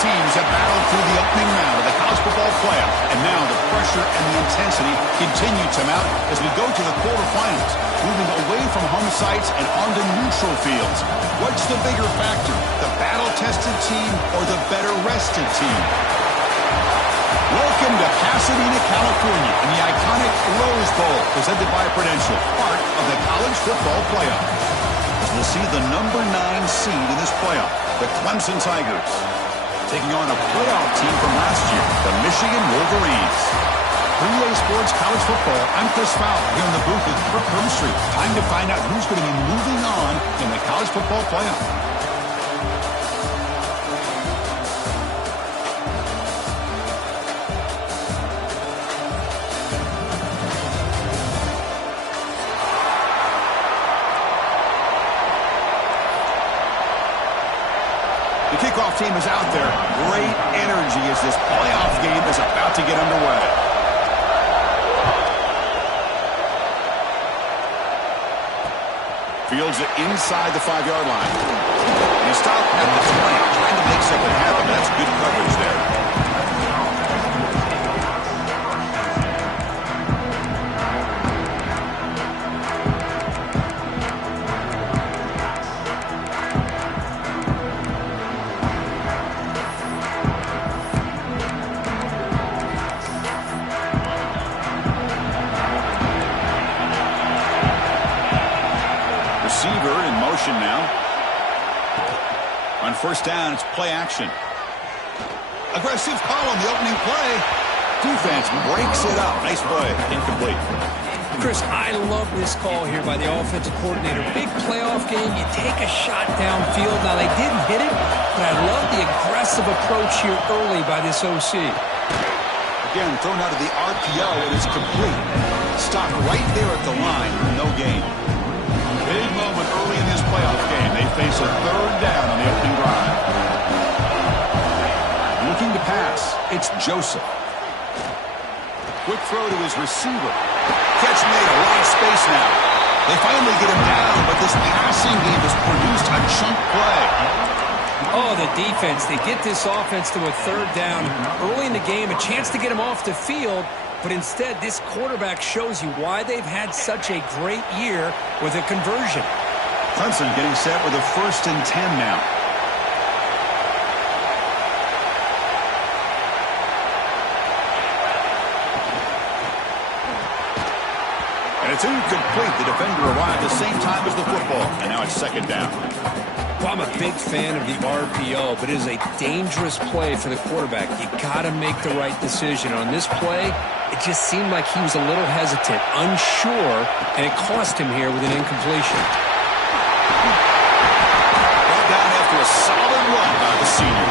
teams have battled through the opening round of the college football playoff, and now the pressure and the intensity continue to mount as we go to the quarterfinals, moving away from home sites and onto neutral fields. What's the bigger factor, the battle-tested team or the better-rested team? Welcome to Pasadena, California, in the iconic Rose Bowl, presented by Prudential, part of the college football playoff. As we'll see the number 9 seed in this playoff, the Clemson Tigers, taking on a playoff team from last year, the Michigan Wolverines. 3A Sports College Football, I'm Chris Fowler, here in the booth with Kirk Herbstreit. Time to find out who's going to be moving on in the college football playoff. The kickoff team is out there. Great energy as this playoff game is about to get underway. Fields it inside the 5-yard line. He stopped at the 20, trying to make something happen. That's good coverage there. Receiver in motion now. On first down, it's play action. Aggressive call on the opening play. Defense breaks it up. Nice play. Incomplete. Chris, I love this call here by the offensive coordinator. Big playoff game. You take a shot downfield. Now, they didn't hit it, but I love the aggressive approach here early by this OC. Again, thrown out of the RPO, and it's complete. Stopped right there at the line. No gain. Big moment early in this playoff game. They face a third down on the opening drive. Looking to pass, it's Joseph. Quick throw to his receiver. Catch made, a lot of space now. They finally get him down, but this passing game has produced a chunk play. Oh, the defense. They get this offense to a third down early in the game, a chance to get him off the field. But instead, this quarterback shows you why they've had such a great year with a conversion. Clemson getting set with a 1st and 10 now. And it's incomplete. The defender arrived at the same time as the football. And now it's 2nd down. Well, I'm a big fan of the RPO, but it is a dangerous play for the quarterback. You got to make the right decision. On this play, it just seemed like he was a little hesitant, unsure, and it cost him here with an incompletion. Brought down after a solid run by the senior.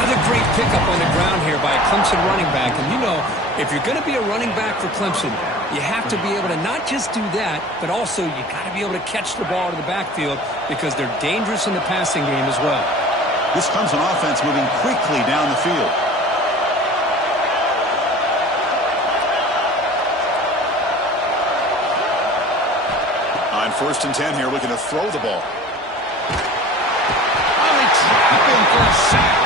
Another great pickup on the ground here by a Clemson running back. And you know, if you're going to be a running back for Clemson, you have to be able to not just do that, but also you got to be able to catch the ball to the backfield because they're dangerous in the passing game as well. This Clemson offense moving quickly down the field. On 1st and 10 here, looking to throw the ball. Finally trapping for a sack.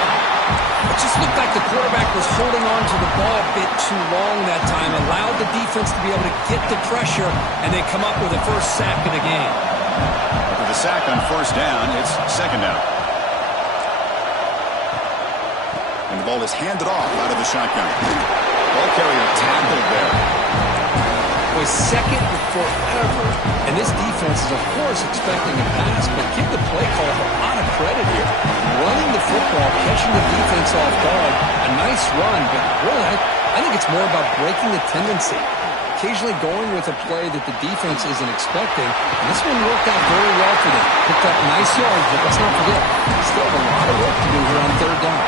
It just looked like the quarterback was holding on to the ball a bit too long that time, allowed the defense to be able to get the pressure, and they come up with the first sack of the game. After the sack on 1st down, it's 2nd down. And the ball is handed off out of the shotgun. Ball carrier tackled there. Was second and forever, and this defense is, of course, expecting a pass, but give the play caller a lot of credit here. Running the football, catching the defense off guard, a nice run, but really, I think it's more about breaking the tendency. Occasionally going with a play that the defense isn't expecting, and this one worked out very well for them. Picked up nice yards, but let's not forget, still have a lot of work to do here on 3rd down.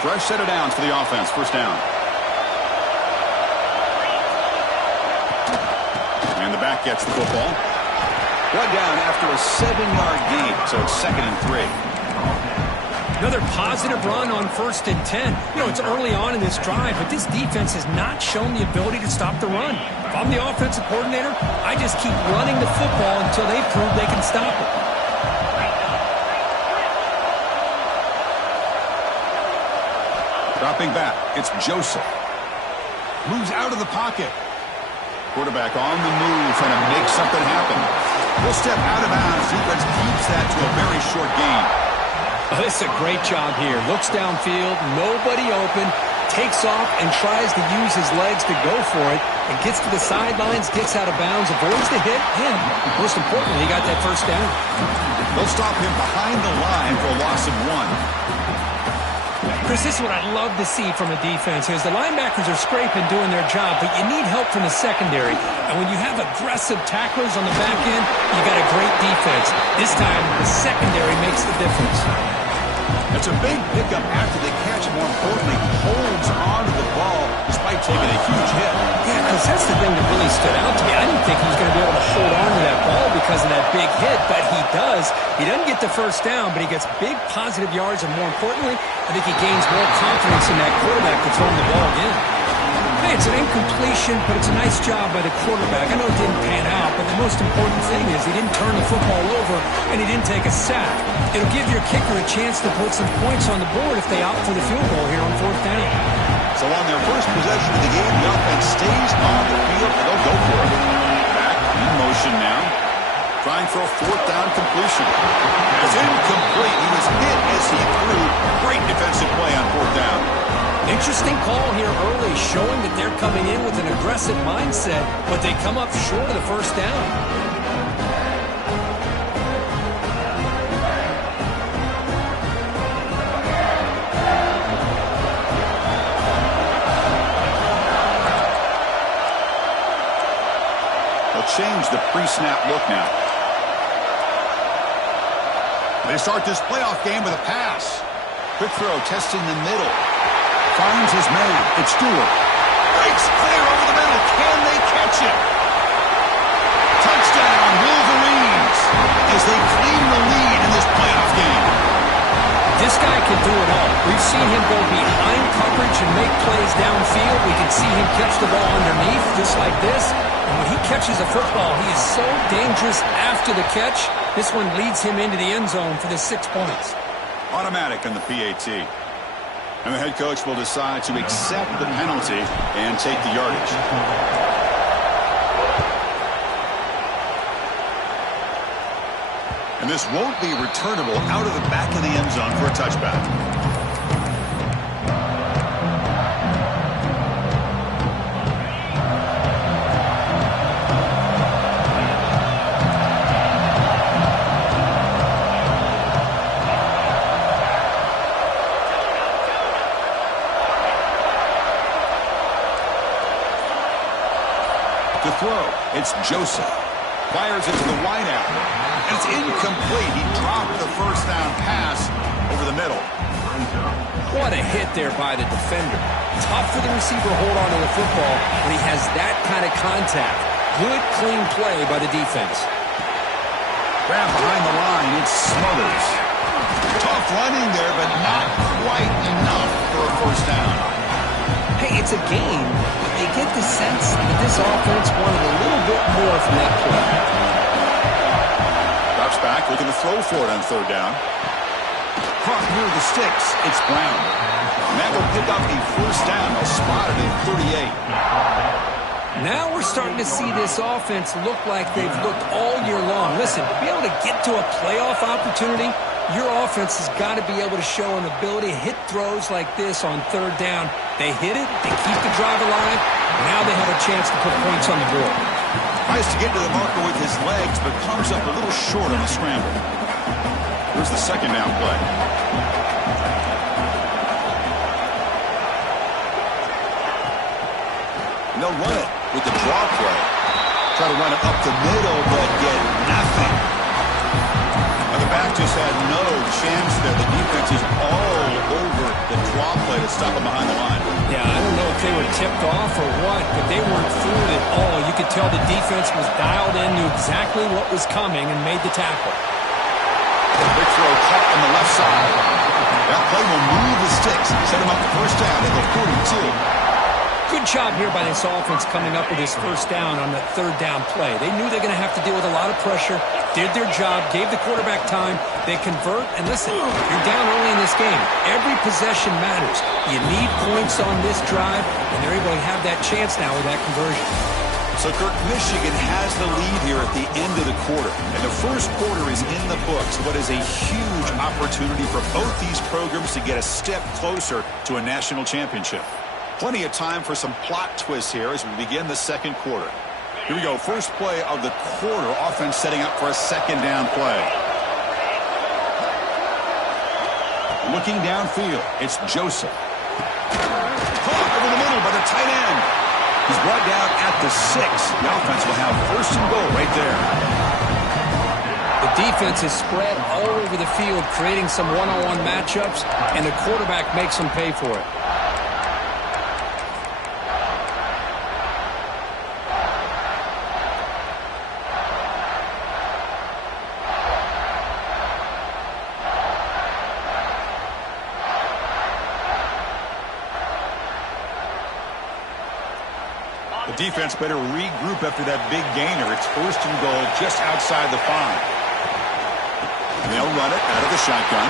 Fresh set of downs for the offense, 1st down. And the back gets the football. Brought down after a 7-yard gain, so it's 2nd and 3. Another positive run on 1st and 10. You know, it's early on in this drive, but this defense has not shown the ability to stop the run. If I'm the offensive coordinator, I just keep running the football until they prove they can stop it. Dropping back, it's Joseph. Moves out of the pocket. Quarterback on the move, trying to make something happen. We'll step out of bounds. Defense keeps that to a very short gain. Oh, this is a great job here. Looks downfield, nobody open, takes off and tries to use his legs to go for it, and gets to the sidelines, gets out of bounds, avoids the hit, and most importantly, he got that first down. They'll stop him behind the line for a loss of 1. Chris, this is what I love to see from a defense is the linebackers are scraping, doing their job, but you need help from the secondary. And when you have aggressive tacklers on the back end, you got a great defense. This time, the secondary makes the difference. It's a big pickup after the catch. More importantly, holds on to the ball despite taking a huge hit. Yeah, because that's the thing that really stood out to me. I didn't think he was going to be able to hold on to that ball because of that big hit, but he does. He doesn't get the first down, but he gets big positive yards, and more importantly, I think he gains more confidence in that quarterback to throw him the ball again. Hey, it's an incompletion, but it's a nice job by the quarterback. I know it didn't pan out, but the most important thing is he didn't turn the football over and he didn't take a sack. It'll give your kicker a chance to put some points on the board if they opt for the field goal here on 4th down. So on their first possession of the game, the offense stays on the field and they'll go for it. Back in motion now. Trying for a 4th down completion. It's incomplete. He was hit as he threw. Great defensive play on 4th down. Interesting call here early, showing that they're coming in with an aggressive mindset, but they come up short of the first down. They'll change the pre-snap look now. They start this playoff game with a pass. Quick throw, testing the middle. Finds his man. It's Stewart. Breaks clear over the middle. Can they catch it? Touchdown, Wolverines, as they claim the lead in this playoff game. This guy can do it all. We've seen him go behind coverage and make plays downfield. We can see him catch the ball underneath, just like this. And when he catches a football, he is so dangerous after the catch. This one leads him into the end zone for the 6 points. Automatic on the PAT. And the head coach will decide to accept the penalty and take the yardage. And this won't be returnable out of the back of the end zone for a touchback. To throw, it's Joseph. Fires it to the wideout. And it's incomplete. He dropped the first down pass over the middle. What a hit there by the defender. Tough for the receiver to hold on to the football when he has that kind of contact. Good, clean play by the defense. Grab behind the line. It's Smothers. Tough running there, but not quite enough for a first down. Hey, it's a game. You get the sense that this offense wanted a little bit more from that play. Drops back, looking to throw for it on 3rd down. Caught near the sticks. It's Brown. And that will pick up a first down. They'll spot it at 38. Now we're starting to see this offense look like they've looked all year long. Listen, to be able to get to a playoff opportunity, your offense has got to be able to show an ability to hit throws like this on 3rd down. They hit it, they keep the drive alive, now they have a chance to put points on the board. Tries to get to the marker with his legs, but comes up a little short on the scramble. Here's the 2nd down play. And they'll run it with the draw play. Try to run it up the middle, but get nothing. The back just had no chance there. The defense is all over the draw play to stop him behind the line. Yeah, I don't know if they were tipped off or what, but they weren't fooled at all. You could tell the defense was dialed in, knew exactly what was coming, and made the tackle. Big throw caught on the left side. That play will move the sticks, set him up the first down at the 42. Good job here by this offense coming up with this first down on that third down play. They knew they're going to have to deal with a lot of pressure, did their job, gave the quarterback time. They convert, and listen, you're down early in this game. Every possession matters. You need points on this drive, and they're able to have that chance now with that conversion. So, Kirk, Michigan has the lead here at the end of the quarter. And the first quarter is in the books. What is a huge opportunity for both these programs to get a step closer to a national championship. Plenty of time for some plot twists here as we begin the second quarter. Here we go. First play of the quarter. Offense setting up for a second down play. Looking downfield, it's Joseph. Caught over the middle by the tight end. He's brought down at the 6. The offense will have first and goal right there. The defense is spread all over the field, creating some one-on-one matchups, and the quarterback makes them pay for it. The defense better regroup after that big gainer. It's first and goal just outside the 5. And they'll run it out of the shotgun.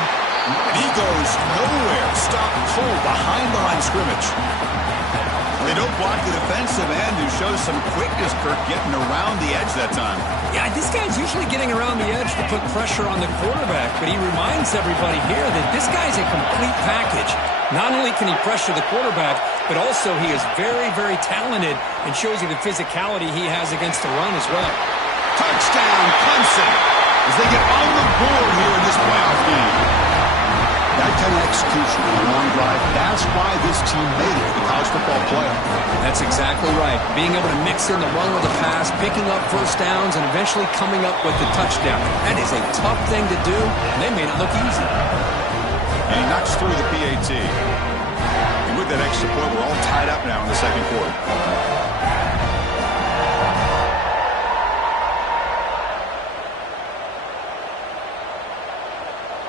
And he goes nowhere. Stop cold behind the line of scrimmage. They don't block the defensive end, who shows some quickness, Kirk, getting around the edge that time. Yeah, this guy's usually getting around the edge to put pressure on the quarterback, but he reminds everybody here that this guy's a complete package. Not only can he pressure the quarterback, but also he is very, very talented and shows you the physicality he has against the run as well. Touchdown, Clemson, as they get on the board here in this playoff game. That kind of execution on a long drive, that's why this team made it to the college football playoff. That's exactly right. Being able to mix in the run with the pass, picking up first downs, and eventually coming up with the touchdown. That is a tough thing to do, and they made it look easy. And he knocks through the PAT. And with that extra point, we're all tied up now in the second quarter.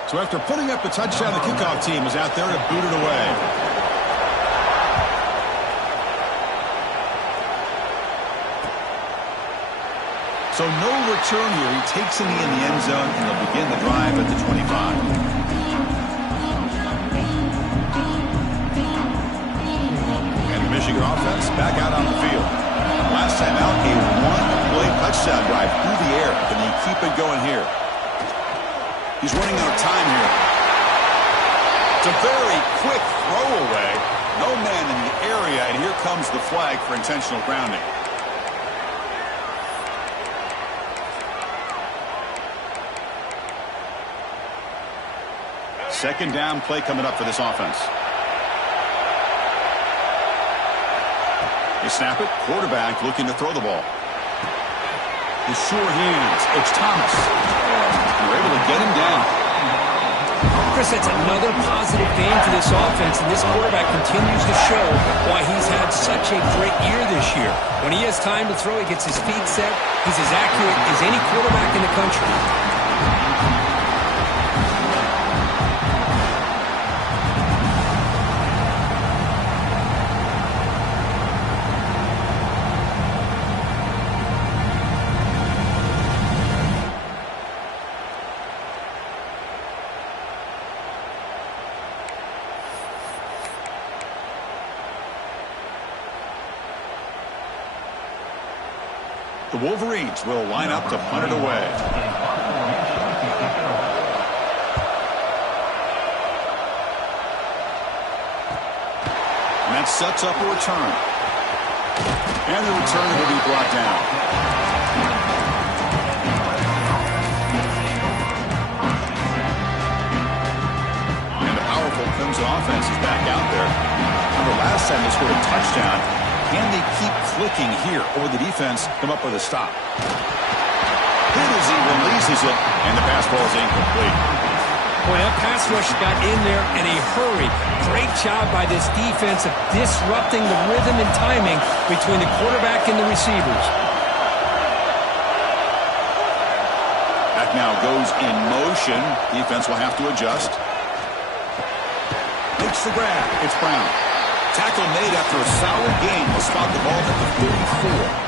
So after putting up a touchdown, the kickoff team is out there to boot it away. So no return here. He takes it in the end zone, and they'll begin the drive at the 25. Michigan offense back out on the field. Last time out, a one-play touchdown drive through the air. Can they keep it going here? He's running out of time here. It's a very quick throwaway. No man in the area, and here comes the flag for intentional grounding. Second down play coming up for this offense. They snap it. Quarterback looking to throw the ball. His sure hands. It's Thomas. They're able to get him down. Chris, that's another positive game for this offense, and this quarterback continues to show why he's had such a great year this year. When he has time to throw, he gets his feet set. He's as accurate as any quarterback in the country. The Wolverines will line up to punt it away. And that sets up a return. And the return will be brought down. And the powerful Clemson offense is back out there. Remember last time they scored a touchdown. Can they keep clicking here, or the defense come up with a stop? Hit as he releases it, and the pass ball is incomplete. Boy, that pass rush got in there in a hurry. Great job by this defense of disrupting the rhythm and timing between the quarterback and the receivers. That now goes in motion. Defense will have to adjust. Makes the grab. It's Brown. Tackle made after a solid gain. Will spot the ball at the 34.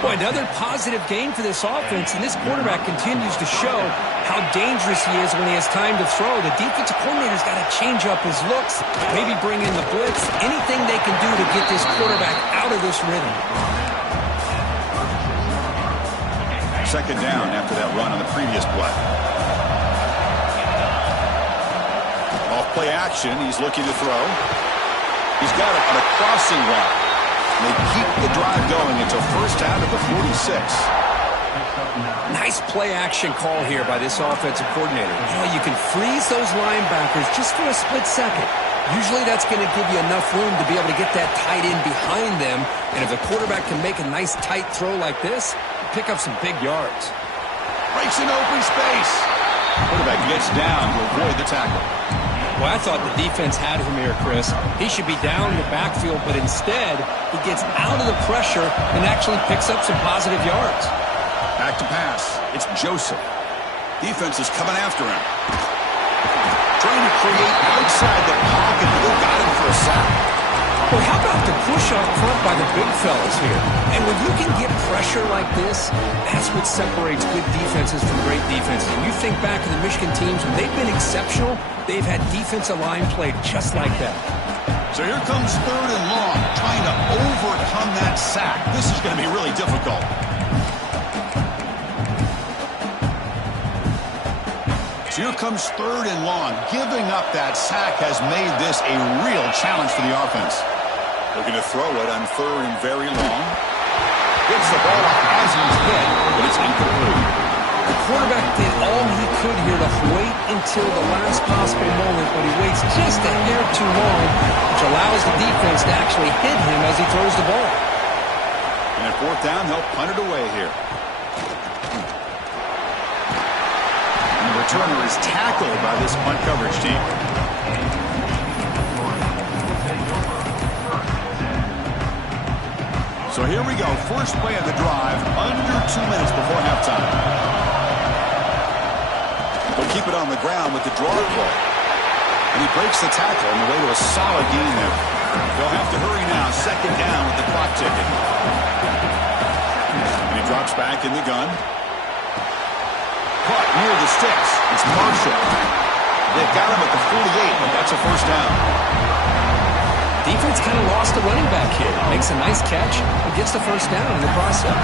Boy, another positive gain for this offense, and this quarterback continues to show how dangerous he is when he has time to throw. The defensive coordinator's got to change up his looks, maybe bring in the blitz, anything they can do to get this quarterback out of this rhythm. Second down after that run on the previous play. Off play action, he's looking to throw. He's got it on a crossing route. They keep the drive going until first down at the 46. Nice play action call here by this offensive coordinator. You know, you can freeze those linebackers just for a split second. Usually that's going to give you enough room to be able to get that tight end behind them. And if the quarterback can make a nice tight throw like this, pick up some big yards. Breaks an open space. Quarterback gets down to avoid the tackle. Well, I thought the defense had him here, Chris. He should be down in the backfield, but instead, he gets out of the pressure and actually picks up some positive yards. Back to pass. It's Joseph. Defense is coming after him. Trying to create outside the pocket. They got him for a sack. Well, how about the push up front by the big fellas here? And when you can get pressure like this, that's what separates good defenses from great defenses. When you think back to the Michigan teams, when they've been exceptional, they've had defensive line play just like that. So here comes third and long, trying to overcome that sack. This is going to be really difficult. So here comes third and long. Giving up that sack has made this a real challenge for the offense. Looking to throw it on third and very long. Gets the ball as he's hit, but it's incomplete. The quarterback did all he could here to wait until the last possible moment, but he waits just a hair too long, which allows the defense to actually hit him as he throws the ball. And at fourth down, they'll punt it away here. And the returner is tackled by this punt coverage team. So here we go. First play of the drive, under 2 minutes before halftime. They'll keep it on the ground with the draw play. And he breaks the tackle on the way to a solid gain there. They'll have to hurry now. Second down with the clock ticking. And he drops back in the gun. Caught near the sticks. It's Marshall. They've got him at the 48, but that's a first down. Defense kind of lost the running back here. Makes a nice catch and gets the first down in the process.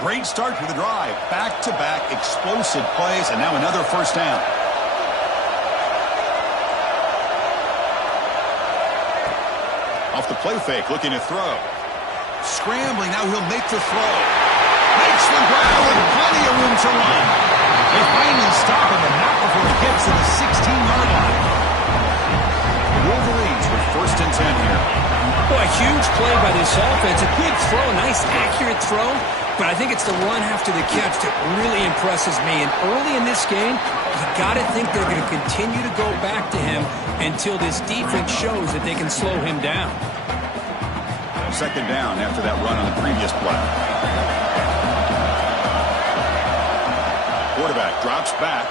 Great start to the drive. Back-to-back explosive plays, and now another first down. Off the play fake, looking to throw. Scrambling, now he'll make the throw. Makes the grab with plenty of room to run. They finally stop him, but not before he gets to the 16-yard line. The Wolverines with first and 10 here. Boy, huge play by this offense. A good throw, nice accurate throw. But I think it's the run after the catch that really impresses me. And early in this game, you got to think they're going to continue to go back to him until this defense shows that they can slow him down. Second down after that run on the previous play. Quarterback drops back.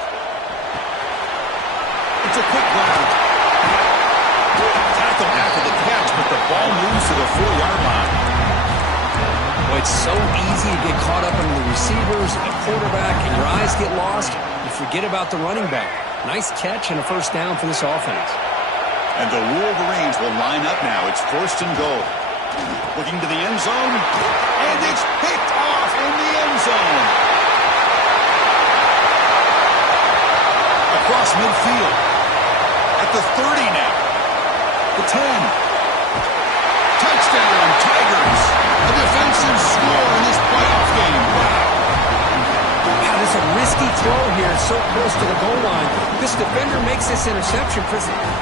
It's a quick grab. Tackle after the catch, but the ball moves to the 4-yard line. Well, it's so easy to get caught up under the receivers and the quarterback, and your eyes get lost. You forget about the running back. Nice catch and a first down for this offense. And the Wolverines will line up now. It's first and goal. Looking to the end zone, and it's picked off in the end zone. Across midfield. At the 30 now. The 10. Touchdown, Tigers. A defensive score in this playoff game. Wow. Wow, this is a risky throw here, so close to the goal line. This defender makes this interception.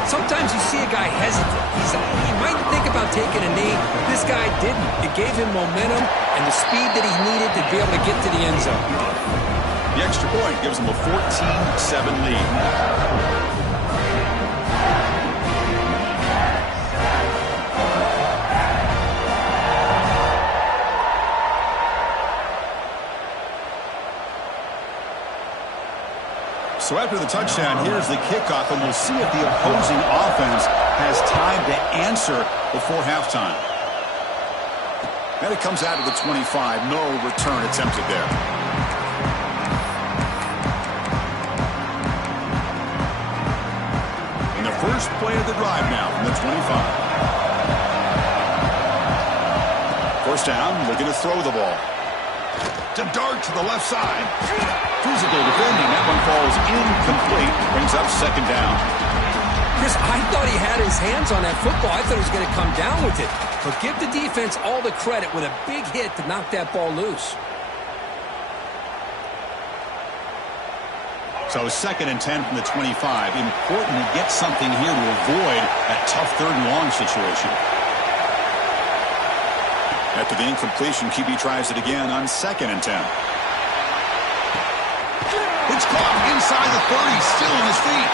Sometimes you see a guy hesitant. He might think about taking a knee. This guy didn't. It gave him momentum and the speed that he needed to be able to get to the end zone. The extra point gives them a 14-7 lead. So after the touchdown, here's the kickoff, and we'll see if the opposing offense has time to answer before halftime. And it comes out of the 25. No return attempted there. And the first play of the drive now from the 25. First down, looking to throw the ball. To dart to the left side. Physical defending. That one falls incomplete. Brings up second down. Chris, I thought he had his hands on that football. I thought he was going to come down with it. But give the defense all the credit with a big hit to knock that ball loose. So second and 10 from the 25. Important to get something here to avoid that tough third and long situation. After the incompletion, QB tries it again on second and 10. It's caught inside the 30, still on his feet.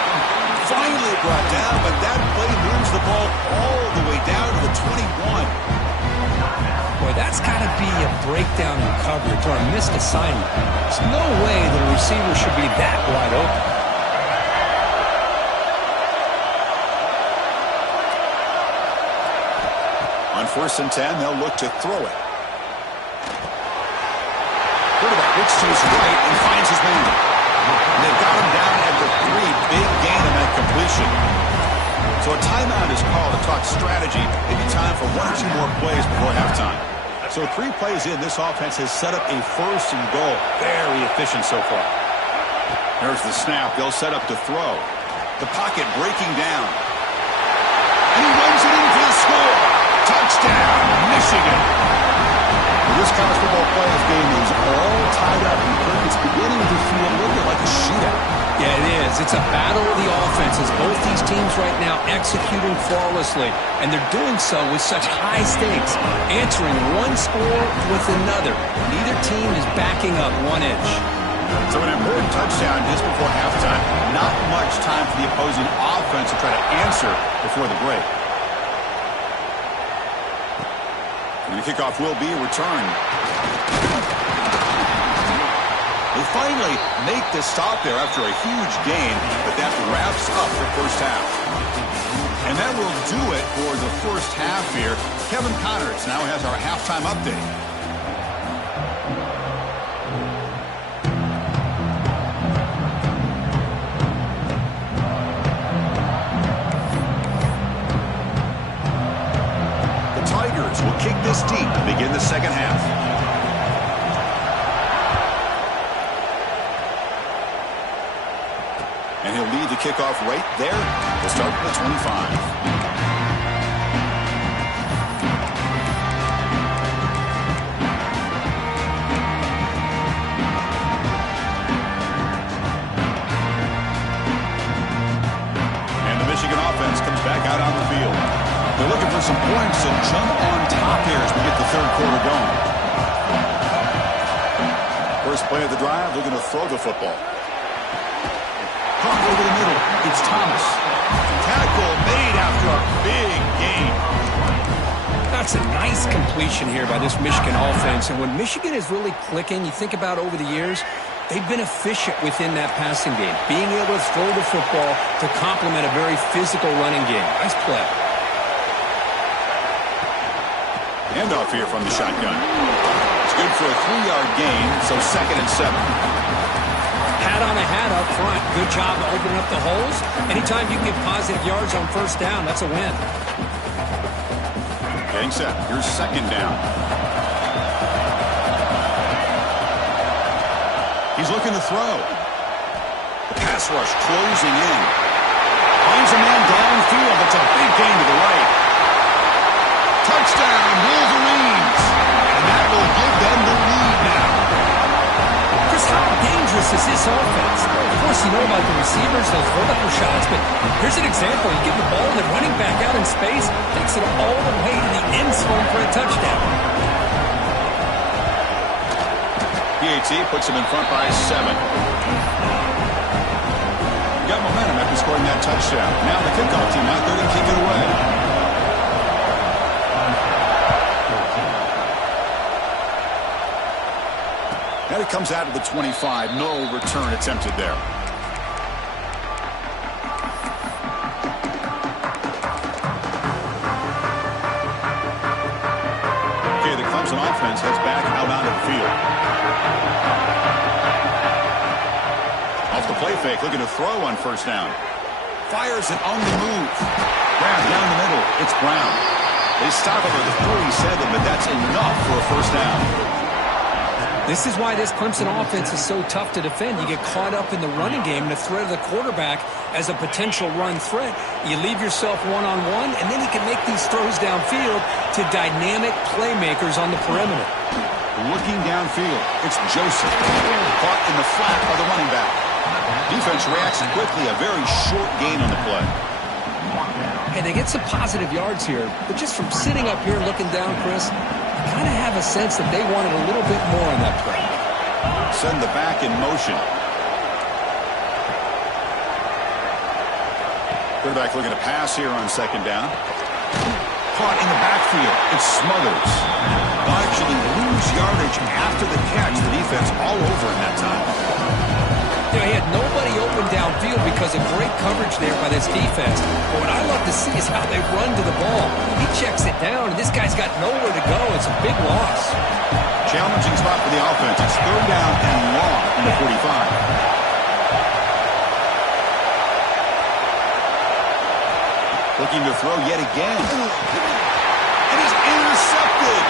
Finally brought down, but that play moves the ball all the way down to the 21. Boy, that's got to be a breakdown in coverage or a missed assignment. There's no way that a receiver should be that wide open. On first and 10, they'll look to throw it. Quarterback looks to his right and finds his man. And they've got him down at the 3. Big gain on that completion. So a timeout is called to talk strategy. Maybe time for 1 or 2 more plays before halftime. So 3 plays in, this offense has set up a first and goal. Very efficient so far. There's the snap. They'll set up to throw. The pocket breaking down. And he runs it in for the score. Touchdown, Michigan. This college football playoff game is all tied up. It's beginning to feel a little bit like a shootout. Yeah, it is. It's a battle of the offenses. Both these teams right now executing flawlessly, and they're doing so with such high stakes, answering one score with another. Neither team is backing up 1 inch. So an important touchdown just before halftime. Not much time for the opposing offense to try to answer before the break. And the kickoff will be returned. They finally make the stop there after a huge gain, but that wraps up the first half. And that will do it for the first half here. Kevin Connors now has our halftime update. Will kick this deep to begin the second half. And he'll lead the kickoff right there. We'll start with the 25. And the Michigan offense comes back out on the field. They're looking for some points to jump on top here as we get the third quarter going. First play of the drive, looking to throw the football. Caught over the middle. It's Thomas. Tackle made after a big gain. That's a nice completion here by this Michigan offense. And when Michigan is really clicking, you think about over the years, they've been efficient within that passing game. Being able to throw the football to complement a very physical running game. Nice play. Handoff here from the shotgun. It's good for a 3-yard gain, so second and 7. Hat on a hat up front. Good job of opening up the holes. Anytime you can get positive yards on first down, that's a win. Getting set. Here's second down. He's looking to throw. The pass rush closing in. Finds a man downfield. That's a big gain to the right. Touchdown, Wolverines. And that will give them the lead now. Chris, how dangerous is this offense? Of course, you know about the receivers, those vertical shots, but here's an example. You give the ball to the running back out in space, takes it all the way to the end zone for a touchdown. PAT puts him in front by 7. Got momentum after scoring that touchdown. Now the kickoff team out there to kick it away. And it comes out of the 25. No return attempted there. Clemson offense heads back out onto the field. Off the play fake, looking to throw on first down. Fires it on the move. Grab down the middle. It's Brown. They stop him at the 47, but that's enough for a first down. This is why this Clemson offense is so tough to defend. You get caught up in the running game and the threat of the quarterback as a potential run threat. You leave yourself one-on-one, and then you can make these throws downfield to dynamic playmakers on the perimeter. Looking downfield, it's Joseph. Caught in the flat by the running back. Defense reacts quickly, a very short gain on the play. And they get some positive yards here, but just from sitting up here looking down, Chris, I kind of have a sense that they wanted a little bit more on that play. Send the back in motion. Quarterback looking to pass here on second down. Caught in the backfield. It's Smothers. They'll actually lose yardage after the catch. The defense all over him that time. You know, he had nobody open downfield because of great coverage there by this defense. But what I love to see is how they run to the ball. He checks it down, and this guy's got nowhere to go. It's a big loss. Challenging spot for the offense. It's third down and long in the 45. Looking to throw yet again. And he's intercepted.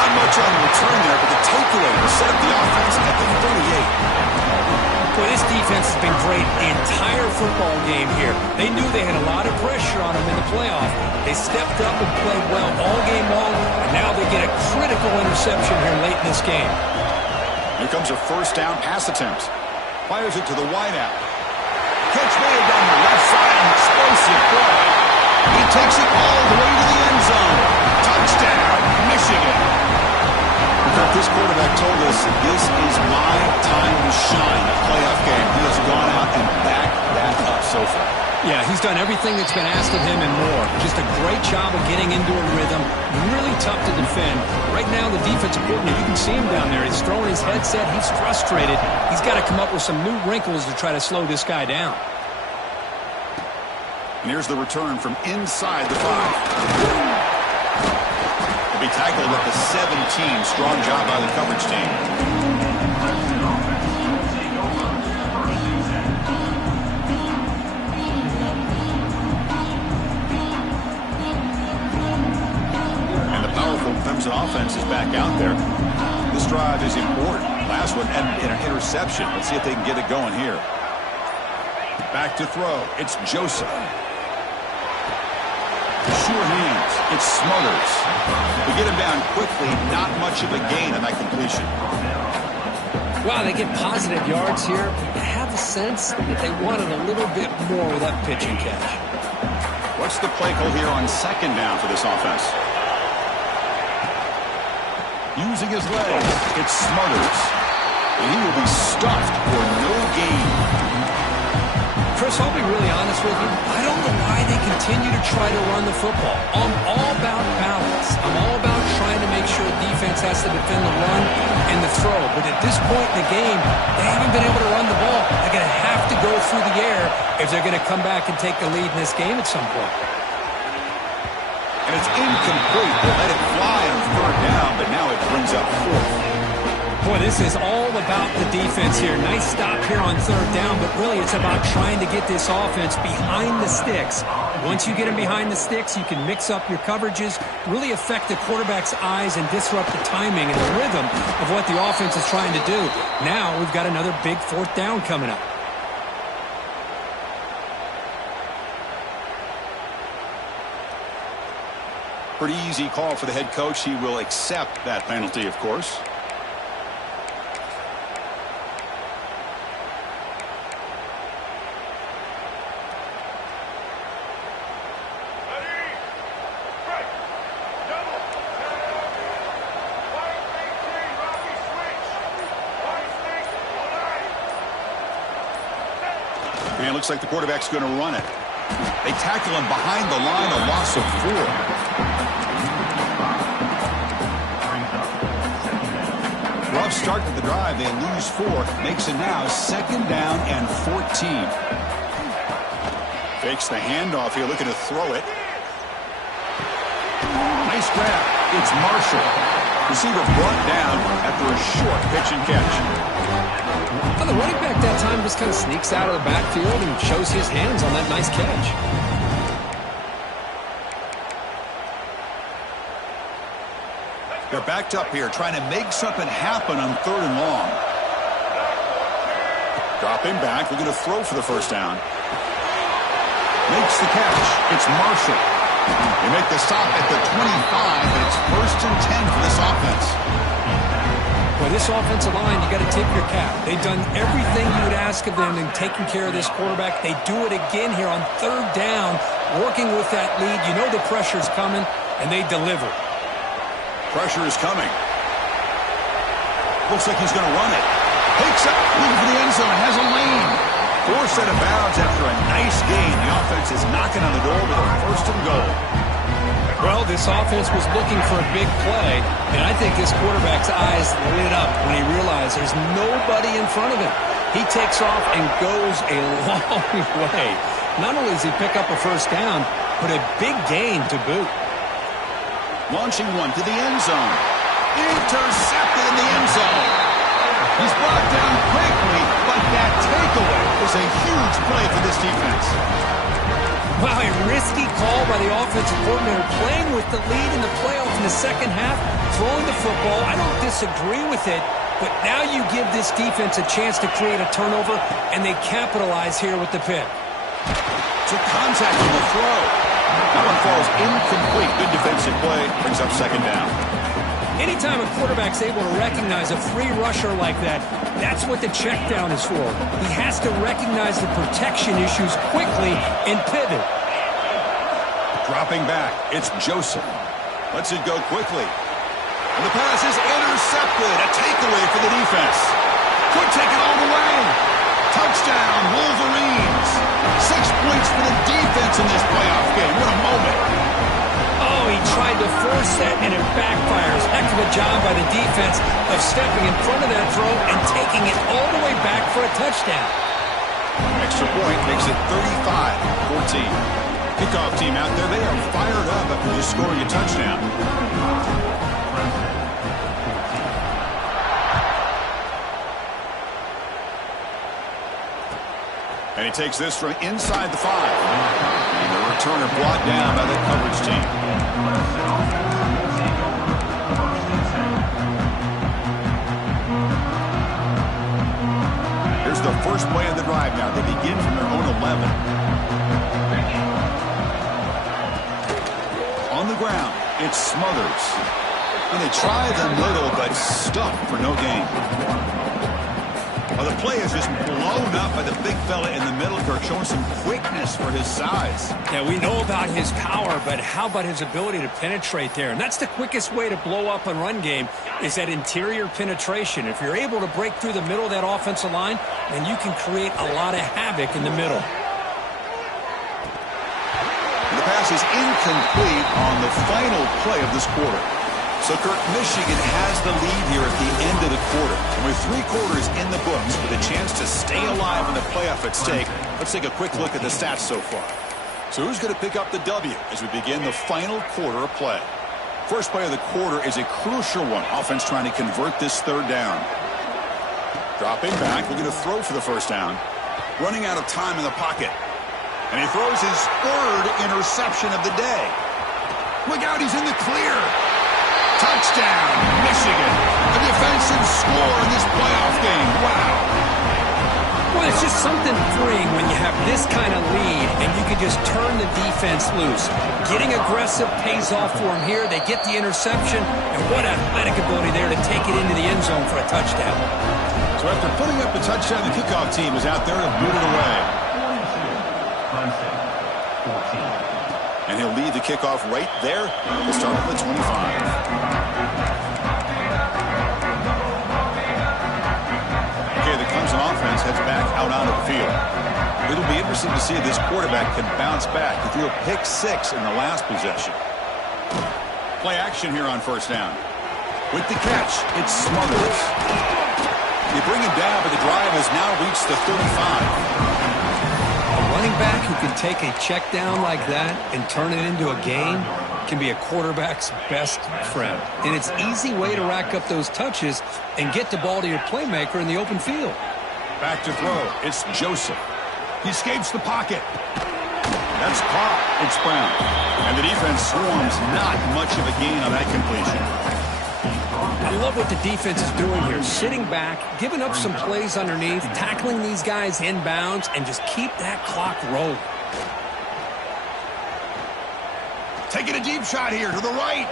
Not much on the return there, but the takeaway will set up the offense at the 38. Boy, this defense has been great the entire football game here. They knew they had a lot of pressure on them in the playoff. They stepped up and played well all game long, and now they get a critical interception here late in this game. Here comes a first down pass attempt. Fires it to the wideout. Catch made down the left side, an explosive play. He takes it all the way to the end zone. Touchdown, Michigan. In fact, this quarterback told us this is my time to shine. A playoff game. He has gone out and backed that up so far. Yeah, he's done everything that's been asked of him and more. Just a great job of getting into a rhythm. Really tough to defend. Right now, the defensive coordinator, you can see him down there. He's throwing his headset. He's frustrated. He's got to come up with some new wrinkles to try to slow this guy down. And here's the return from inside the 5. Will be tackled at the 17. Strong job by the coverage team. And the powerful Clemson offense is back out there. This drive is important. Last one and an interception. Let's see if they can get it going here. Back to throw. It's Joseph. Sure hands. It's Smothers. We get him down quickly. Not much of a gain on that completion. Wow, they get positive yards here. I have a sense that they wanted a little bit more with that pitch and catch. What's the play call here on second down for this offense? Using his legs. It's Smothers. And he will be stuffed for no gain. Chris, I'll be really honest with you. I don't know why they continue to try to run the football. I'm all about balance. I'm all about trying to make sure defense has to defend the run and the throw. But at this point in the game, they haven't been able to run the ball. They're going to have to go through the air if they're going to come back and take the lead in this game at some point. And it's incomplete. They let it fly on third down, but now it brings up fourth. Boy, this is all about the defense here. Nice stop here on third down, but really it's about trying to get this offense behind the sticks. Once you get them behind the sticks, you can mix up your coverages, really affect the quarterback's eyes and disrupt the timing and the rhythm of what the offense is trying to do. Now we've got another big fourth down coming up. Pretty easy call for the head coach. He will accept that penalty, of course. And it looks like the quarterback's going to run it. They tackle him behind the line, a loss of 4. Rough start to the drive. They lose 4. Makes it now second down and 14. Fakes the handoff here, looking to throw it. Nice grab. It's Marshall. Receiver brought down after a short pitch and catch. Well, the running back that time just kind of sneaks out of the backfield and shows his hands on that nice catch. They're backed up here, trying to make something happen on 3rd and long. Dropping back, looking to throw for the first down. Makes the catch. It's Marshall. They make the stop at the 25, and it's 1st and 10 for this offense. Well, this offensive line, you got to tip your cap. They've done everything you would ask of them in taking care of this quarterback. They do it again here on 3rd down, working with that lead. You know the pressure's coming, and they deliver. Pressure is coming. Looks like he's going to run it. Takes up, looking for the end zone, has a lane. Forced out of bounds after a nice gain. The offense is knocking on the door with a 1st and goal. Well, this offense was looking for a big play, and I think this quarterback's eyes lit up when he realized there's nobody in front of him. He takes off and goes a long way. Not only does he pick up a 1st down, but a big gain to boot. Launching one to the end zone. Intercepted in the end zone. He's brought down quickly, but that takeaway is a huge play for this defense. Wow, a risky call by the offensive coordinator, playing with the lead in the playoff in the second half, throwing the football. I don't disagree with it, but now you give this defense a chance to create a turnover, and they capitalize here with the pick. Took contact on the throw. That one falls incomplete. Good defensive play. Brings up 2nd down. Anytime a quarterback's able to recognize a free rusher like that, that's what the check down is for. He has to recognize the protection issues quickly and pivot. Dropping back, it's Joseph. Lets it go quickly. And the pass is intercepted. A takeaway for the defense. Could take it all the way. Touchdown, Wolverines. 6 points for the defense in this playoff game. What a moment. Oh, he tried to force that, and it backfires. Heck of a job by the defense of stepping in front of that throw and taking it all the way back for a touchdown. Extra point makes it 35-14. Kickoff team out there, they are fired up after just scoring a touchdown. And he takes this from inside the 5. And the returner brought down by the coverage team. Here's the first play of the drive now. They begin from their own 11. On the ground, it's Smothers. And they try the middle, but stuffed for no gain. Well, the play is just blown up by the big fella in the middle, showing some quickness for his size. Yeah, we know about his power, but how about his ability to penetrate there? And that's the quickest way to blow up a run game, is that interior penetration. If you're able to break through the middle of that offensive line, then you can create a lot of havoc in the middle. The pass is incomplete on the final play of this quarter. So, Kirk, Michigan has the lead here at the end of the quarter. And with 3 quarters in the books, with a chance to stay alive in the playoff at stake, let's take a quick look at the stats so far. So who's going to pick up the W as we begin the final quarter of play? First play of the quarter is a crucial one. Offense trying to convert this 3rd down. Dropping back, looking to throw for the first down. Running out of time in the pocket. And he throws his 3rd interception of the day. Look out, he's in the clear. Touchdown, Michigan. A defensive score in this playoff game. Wow. Well, it's just something freeing when you have this kind of lead and you can just turn the defense loose. Getting aggressive pays off for them here. They get the interception, and what athletic ability there to take it into the end zone for a touchdown. So after putting up the touchdown, the kickoff team is out there to boot it away. And he'll lead the kickoff right there. We'll start at the 25. Okay, the Clemson offense heads back out onto the field. It'll be interesting to see if this quarterback can bounce back. He threw a pick 6 in the last possession. Play action here on first down. With the catch, it's Smothers. They bring him down, but the drive has now reached the 35. A running back who can take a check down like that and turn it into a gain, can be a quarterback's best friend. And it's an easy way to rack up those touches and get the ball to your playmaker in the open field. Back to throw. It's Joseph. He escapes the pocket. That's caught. It's Brown. And the defense swarms. Not much of a gain on that completion. I love what the defense is doing here. Sitting back, giving up some plays underneath, tackling these guys inbounds, and just keep that clock rolling. Taking a deep shot here to the right.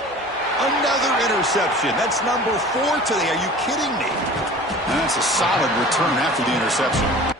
Another interception. That's number 4 today. Are you kidding me? And that's a solid return after the interception.